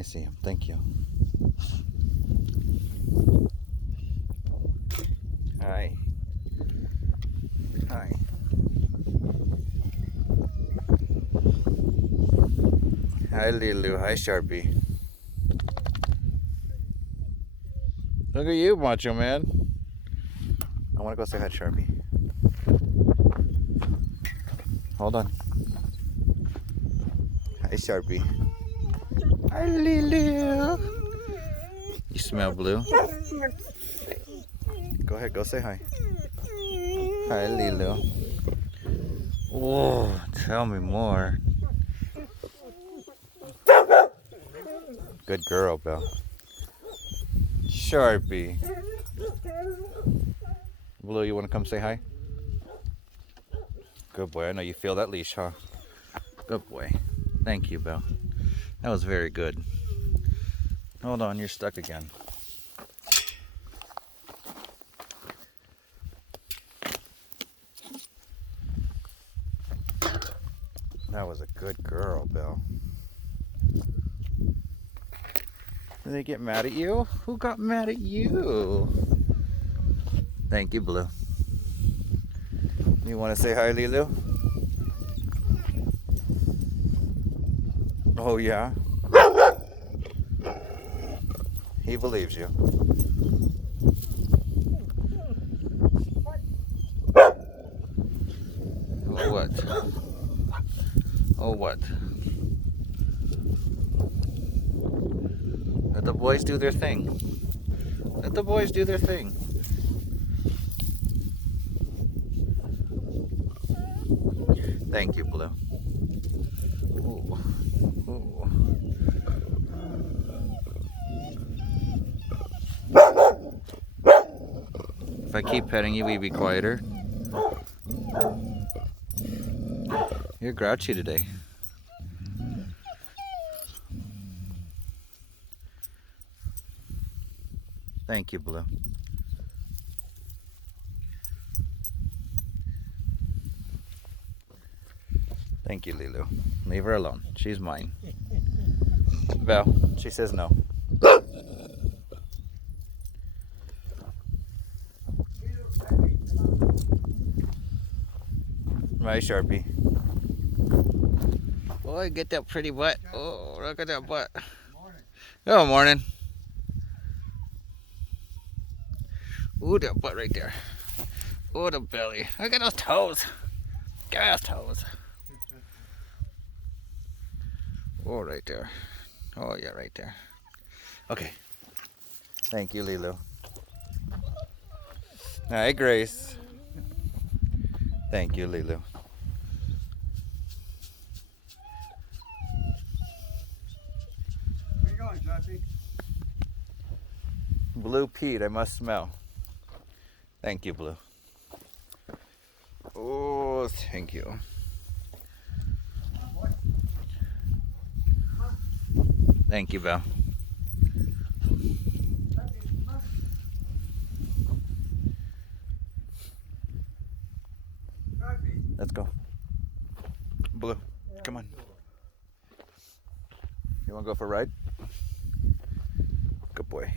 I see him. Thank you. Hi. Hi. Hi, Lelu. Hi, Sharpie. Look at you, Macho Man. I want to go say hi to Sharpie. Hold on. Hi, Sharpie. Hi, Lelu. You smell blue? Go ahead, go say hi. Hi, Lelu. Oh, tell me more. Good girl, Belle. Sharpie. Blue, you want to come say hi? Good boy. I know you feel that leash, huh? Good boy. Thank you, Belle. That was very good. Hold on, you're stuck again. That was a good girl, Belle. Did they get mad at you? Who got mad at you? Thank you, Blue. You want to say hi, Lelu? Oh, yeah? He believes you. Oh, what? Oh, what? Let the boys do their thing. Let the boys do their thing. Thank you, Blue. Ooh. Ooh. If I keep petting you, will you be quieter? You're grouchy today. Thank you, Blue. Thank you, Lelu. Leave her alone. She's mine. Val, she says no. My Sharpie. Boy, get that pretty butt. Oh, look at that butt. Good morning. Ooh, that butt right there. Ooh, the belly. Look at those toes. Look at those toes. Oh, right there. Oh, yeah, right there. Okay. Thank you, Lelu. Hi, Grace. Thank you, Lelu. Where you going, Johnny? Blue Pete, I must smell. Thank you, Blue. Oh, thank you. Thank you, Belle. Let's go. Blue, come on. You want to go for a ride? Good boy.